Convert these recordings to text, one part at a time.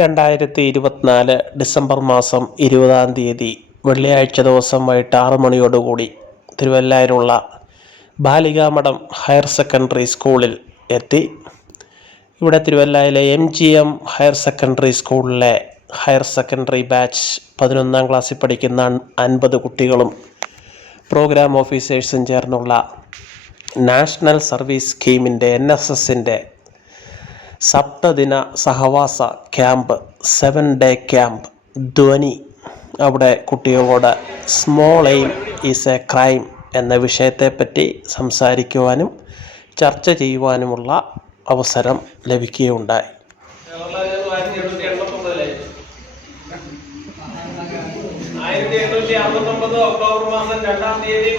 2024 December മാസം 20 വെള്ളിയാഴ്ച ദിവസം വൈകിട്ട് 6 മണിയോടുകൂടി തിരുവല്ലായിലുള്ള ബാലികാമഠം ഹയർ സെക്കൻഡറി സ്കൂളിൽ എത്തി. ഇവിടെ തിരുവല്ലയിലെ MGM ഹയർ സെക്കൻഡറി സ്കൂളിലെ ഹയർ സെക്കൻഡറി ബാച്ച് 11ാം ക്ലാസ്സിൽ പഠിക്കുന്ന 50 കുട്ടികളും പ്രോഗ്രാം ഓഫീസേഴ്സും ചേർന്നുള്ള നാഷണൽ സർവീസ് സ്കീമിൻ്റെ NSSൻ്റെ സപ്തദിന സഹവാസ ക്യാമ്പ് 7-ഡേ ക്യാമ്പ് ധ്വനി അവിടെ കുട്ടികളോട് small aim is A crime എന്ന വിഷയത്തെപ്പറ്റി സംസാരിക്കുവാനും ചർച്ച ചെയ്യുവാനുമുള്ള അവസരം ലഭിക്കുകയുണ്ടായി. ഒക്ടോബർ മാസം 2-ാം തീയതി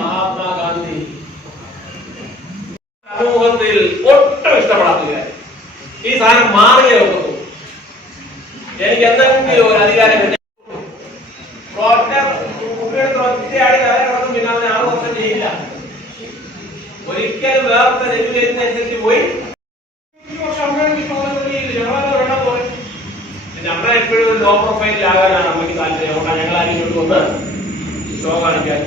മഹാത്മാഗാന്ധി സമൂഹത്തിൽ ഒട്ടും ഇഷ്ടപ്പെടാത്ത ഈ സാധനം മാറിയേ ഉള്ളൂ. എനിക്ക് എന്തെങ്കിലും ഒരു അധികാരം കുട്ടിയുടെ ഒറ്റയാടി കിടക്കും, പിന്നെ അവനെ 6 വർഷം ചെയ്യില്ല. ഒരിക്കലും വേറെ എഡ്യൂക്കേഷനനുസരിച്ച് പോയി അമ്മ എപ്പോഴും ഒരു ലോ പ്രൊഫൈലിലാകാനാണ് അമ്മയ്ക്ക് താല്പര്യം. അതുകൊണ്ടാണ് ഞങ്ങൾ ആരും ഒന്ന് ഷോ കാണിക്കാൻ.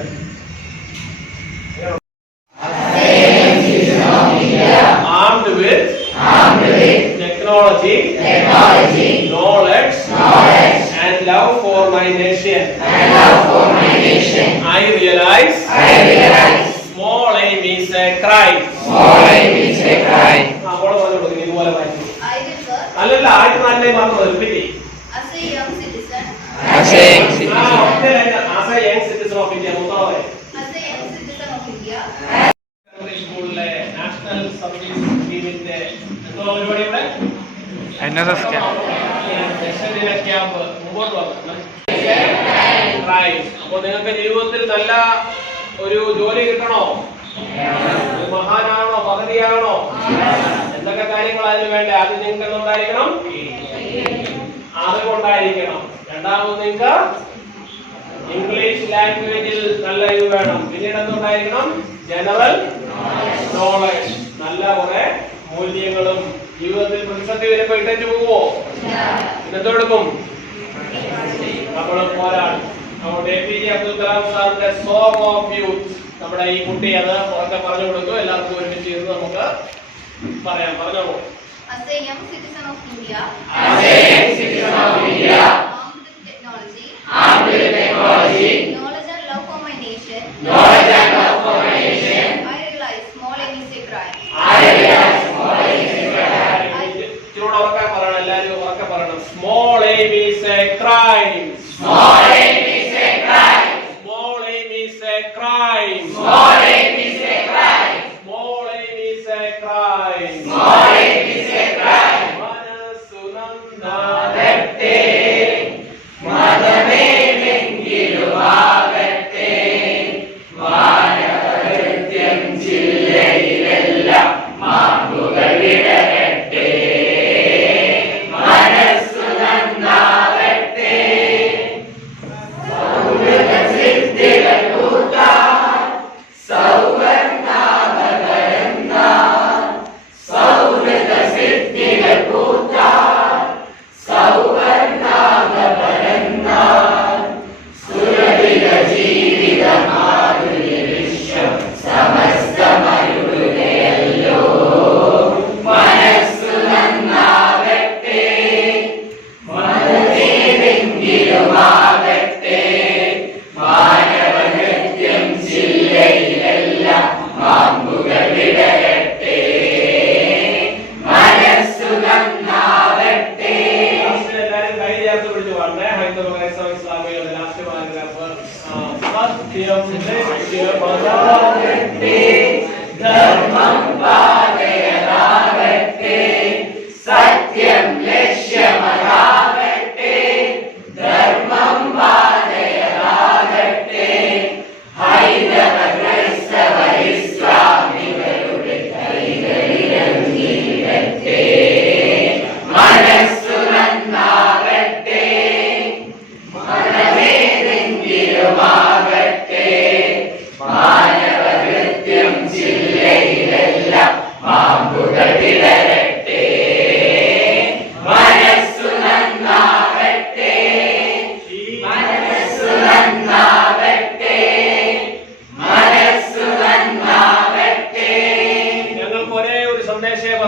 Armed with technology, knowledge, and love for my nation. I realize small aim is a crime. അല്ലല്ല, 14 മാത്രം റിപ്പീറ്റ് ചെയ്യും. As a young citizen of India. സ്കൂളിലെ നാഷണൽ സർവീസ് സ്കീമിന്റെ ക്യാമ്പ് മുമ്പോട്ട് വന്നു. അപ്പൊ നിങ്ങൾക്ക് ജീവിതത്തിൽ നല്ല ഒരു ജോലി കിട്ടണോ, മഹാനാണോ, പദവിയാണോ, എന്തൊക്കെ കാര്യങ്ങൾ അതിന് വേണ്ട? ആദ്യം നിങ്ങൾക്ക് എന്തുണ്ടായിരിക്കണം? അറിവുണ്ടായിരിക്കണം. രണ്ടാമത് നിങ്ങൾക്ക് ഇംഗ്ലീഷ് ലാംഗ്വേജിൽ നല്ല ഇത് വേണം. പിന്നീട് എന്തുണ്ടായിരിക്കണം? ജനറൽ നോളജ്, നല്ല കുറെ മൂല്യങ്ങളും. ജീവിതത്തിൽ പ്രതിസന്ധി വരുമ്പോ ഇട്ടു പോവോ? പിന്നെന്തെടുക്കും? നമ്മളും പോരാടും. നമ്മുടെ APJ അബ്ദുൽ കലാം സാറിന്റെ സോങ് ഓഫ് യൂത്ത് നമ്മുടെ ഈ കുട്ടി അത് ഉറക്കെ പറഞ്ഞു കൊടുക്കും. എല്ലാവർക്കും ഒരുമിച്ച് ചെയ്ത് നമുക്ക് പറയാം. പറഞ്ഞോളൂ. As a young citizen of India, armed with technology, knowledge and love for my nation, I realize small aim is a crime. ചൂട് ഉറക്കെ പറയണം, എല്ലാവരും ഉറക്കെ പറയണം. Small aim is a crime. Small aim is a crime. Small aim is a crime. Small aim is a crime. Small aim is a crime. Small aim is a crime. മനസ്സു നന്നാകട്ടെ, മതമേതെങ്കിലുമാകട്ടെ, വാനവൃത്യം ജില്ലയിലെല്ലാം മാർഗുകൾ വിടരട്ടെ. മനസ്സു നന്നാകട്ടെ,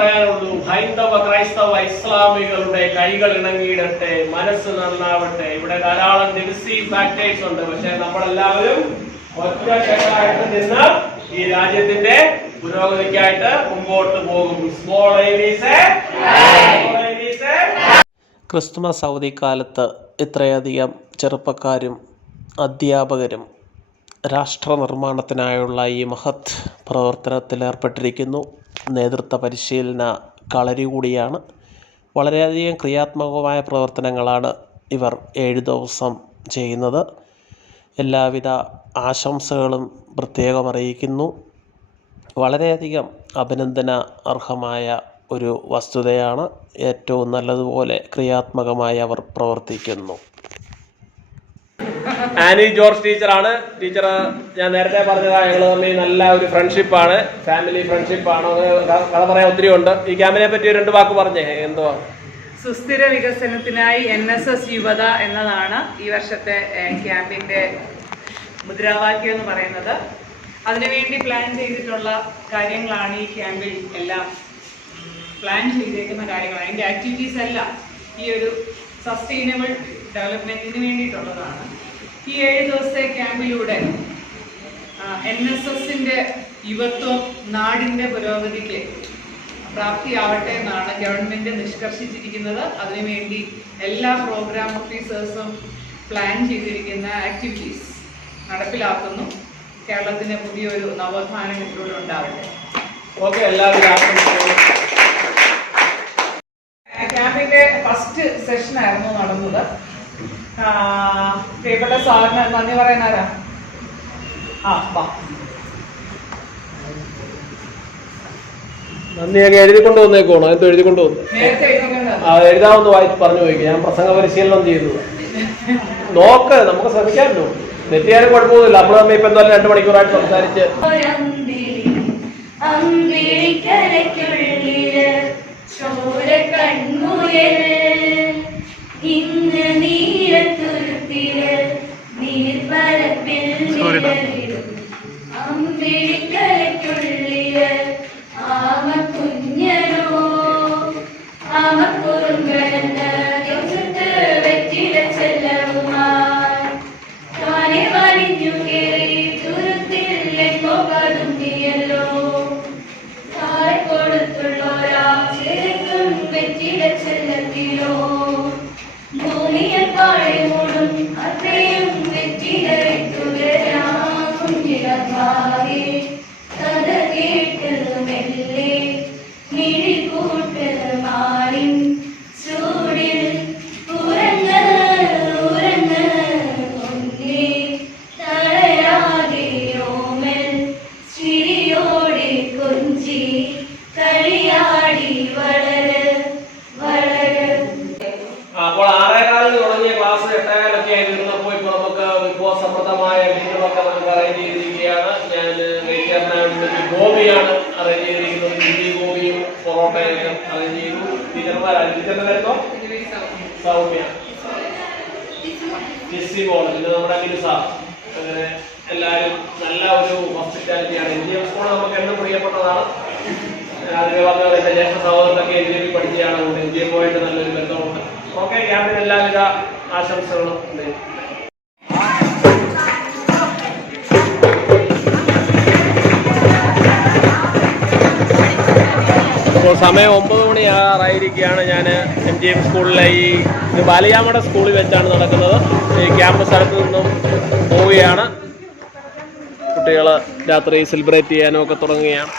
പറയാനുള്ളൂ, ഹൈന്ദവ ക്രൈസ്തവ ഇസ്ലാമികളുടെ കൈകൾ ഇണങ്ങിയിടട്ടെ, മനസ്സ് നന്നാവട്ടെ. ഇവിടെ ധാരാളം നെഗറ്റീവ് ഫാക്ടേഴ്സ് ഉണ്ട്, പക്ഷെ നമ്മളെല്ലാവരും ഒറ്റക്കെട്ടായിട്ട് നിന്ന് ഈ രാജ്യത്തിന്റെ പുരോഗതിക്കായിട്ട് മുമ്പോട്ട് പോകും. ക്രിസ്തുമസ് അവധിക്കാലത്ത് ഇത്രയധികം ചെറുപ്പക്കാരും അധ്യാപകരും രാഷ്ട്ര നിർമ്മാണത്തിനായുള്ള ഈ മഹത് പ്രവർത്തനത്തിൽ ഏർപ്പെട്ടിരിക്കുന്നു. നേതൃത്വ പരിശീലന കളരി കൂടിയാണ്. വളരെയധികം ക്രിയാത്മകമായ പ്രവർത്തനങ്ങളാണ് ഇവർ 7 ദിവസം ചെയ്യുന്നത്. എല്ലാവിധ ആശംസകളും പ്രത്യേകം അറിയിക്കുന്നു. വളരെയധികം അഭിനന്ദന അർഹമായ ഒരു വസ്തുതയാണ്. ഏറ്റവും നല്ലതുപോലെ ക്രിയാത്മകമായി അവർ പ്രവർത്തിക്കുന്നു. ആനി ജോർജ് ടീച്ചറാണ്. ടീച്ചർ ഞാൻ നേരത്തെ പറഞ്ഞതാണ്, ഞങ്ങൾ തമ്മിൽ നല്ല ഒരു ഫ്രണ്ട്ഷിപ്പാണ്, ഫാമിലി ഫ്രണ്ട്ഷിപ്പാണ്. കഥ പറയാൻ ഒത്തിരി ഉണ്ട്. ഈ ക്യാമ്പിനെ പറ്റി 2 വാക്ക് പറഞ്ഞേ. എന്തുവാ? സുസ്ഥിര വികസനത്തിനായി NSS യുവത എന്നതാണ് ഈ വർഷത്തെ ക്യാമ്പിന്റെ മുദ്രാവാക്യം എന്ന് പറയുന്നത്. അതിനുവേണ്ടി പ്ലാൻ ചെയ്തിട്ടുള്ള കാര്യങ്ങളാണ് ഈ ക്യാമ്പിൽ എല്ലാം പ്ലാൻ ചെയ്തേക്കുന്ന കാര്യങ്ങൾ. അതിൻ്റെ ആക്ടിവിറ്റീസ് എല്ലാം ഈ ഒരു സസ്റ്റൈനബിൾ ഡെവലപ്മെൻറ്റിന് വേണ്ടിയിട്ടുള്ളതാണ്. ഈ 7 ദിവസത്തെ ക്യാമ്പിലൂടെ NSSന്റെ യുവത്വം നാടിൻ്റെ പുരോഗതിക്ക് പ്രാപ്തിയാവട്ടെ എന്നാണ് ഗവൺമെൻറ് നിഷ്കർഷിച്ചിരിക്കുന്നത്. അതിനുവേണ്ടി എല്ലാ പ്രോഗ്രാം ഓഫീസേഴ്സും പ്ലാൻ ചെയ്തിരിക്കുന്ന ആക്ടിവിറ്റീസ് നടപ്പിലാക്കുന്നു. കേരളത്തിന് പുതിയൊരു നവോത്ഥാനം ഇതിലൂടെ ഉണ്ടാവട്ടെ. ഓക്കെ, എല്ലാവരും ക്യാമ്പിന്റെ ഫസ്റ്റ് സെഷൻ ആയിരുന്നു നടന്നത്. പ്രിയപ്പെട്ട സാറിന് നന്ദി പറയുന്നാരാ? നന്ദിയൊക്കെ എഴുതിക്കൊണ്ട് വന്നേക്കോണോ? എന്തോ എഴുതിക്കൊണ്ട് വന്നു. നേരത്തെ എഴുതാമെന്ന് വായിച്ച് പറഞ്ഞു പോയിക്കും. ഞാൻ പ്രസംഗ പരിശീലനം ചെയ്തു. നോക്ക്, നമുക്ക് ശ്രമിക്കാമല്ലോ. തെറ്റിയാലും കുഴപ്പമൊന്നുമില്ല. നമ്മൾ തമ്മിൽ ഇപ്പൊ എന്തായാലും 2 മണിക്കൂറായിട്ട് സംസാരിച്ച് അപ്പോൾ 6:15 തുടങ്ങിയ ക്ലാസ് 8:15 ആയി തീർന്നപ്പോൾ ഇപ്പോൾ നമുക്ക് വിഭവസമൃദ്ധമായ മീനുകളൊക്കെ നമുക്ക് അറേഞ്ച് ചെയ്തിരിക്കുകയാണ്. ഞാൻ ഗോപിയാണ് അറേഞ്ച് ചെയ്തിരിക്കുന്നത്. ഇഡ്ലി ഗോപിയും പൊറോട്ടയൊക്കെ അറേഞ്ച് ചെയ്തു. ടീച്ചർമാരാണ്. ടീച്ചറിന്റെ പേരോ? സൗമ്യ, ജിസ്സി മോൾ, പിന്നെ നമ്മുടെ ഗിരിസ. അങ്ങനെ എല്ലാവരും നല്ല ഒരു ഹോസ്പിറ്റാലിറ്റിയാണ്. ഇന്ത്യൻ സ്കൂൾ നമുക്ക് എന്നും പ്രിയപ്പെട്ടതാണ്. അതിന് പറഞ്ഞ എൻ്റെ ജ്യേഷ്ഠ സഹോദരനൊക്കെ ഇന്ത്യയിൽ പഠിക്കുകയാണ്. ഇന്ത്യയുമായിട്ട് നല്ലൊരു ബന്ധമുണ്ട്. ഓക്കെ, ക്യാമ്പിന് എല്ലാവിധ ആശംസകളും ഉണ്ട്. ഇപ്പോൾ സമയം 9 മണിയാറായിരിക്കുകയാണ്. ഞാൻ MGM സ്കൂളിലെ ഇത് ബാലികാമഠ സ്കൂളിൽ വെച്ചാണ് നടക്കുന്നത്. ഈ ക്യാമ്പ് സ്ഥലത്ത് നിന്നും പോവുകയാണ്. കുട്ടികൾ രാത്രി സെലിബ്രേറ്റ് ചെയ്യാനും ഒക്കെ തുടങ്ങുകയാണ്.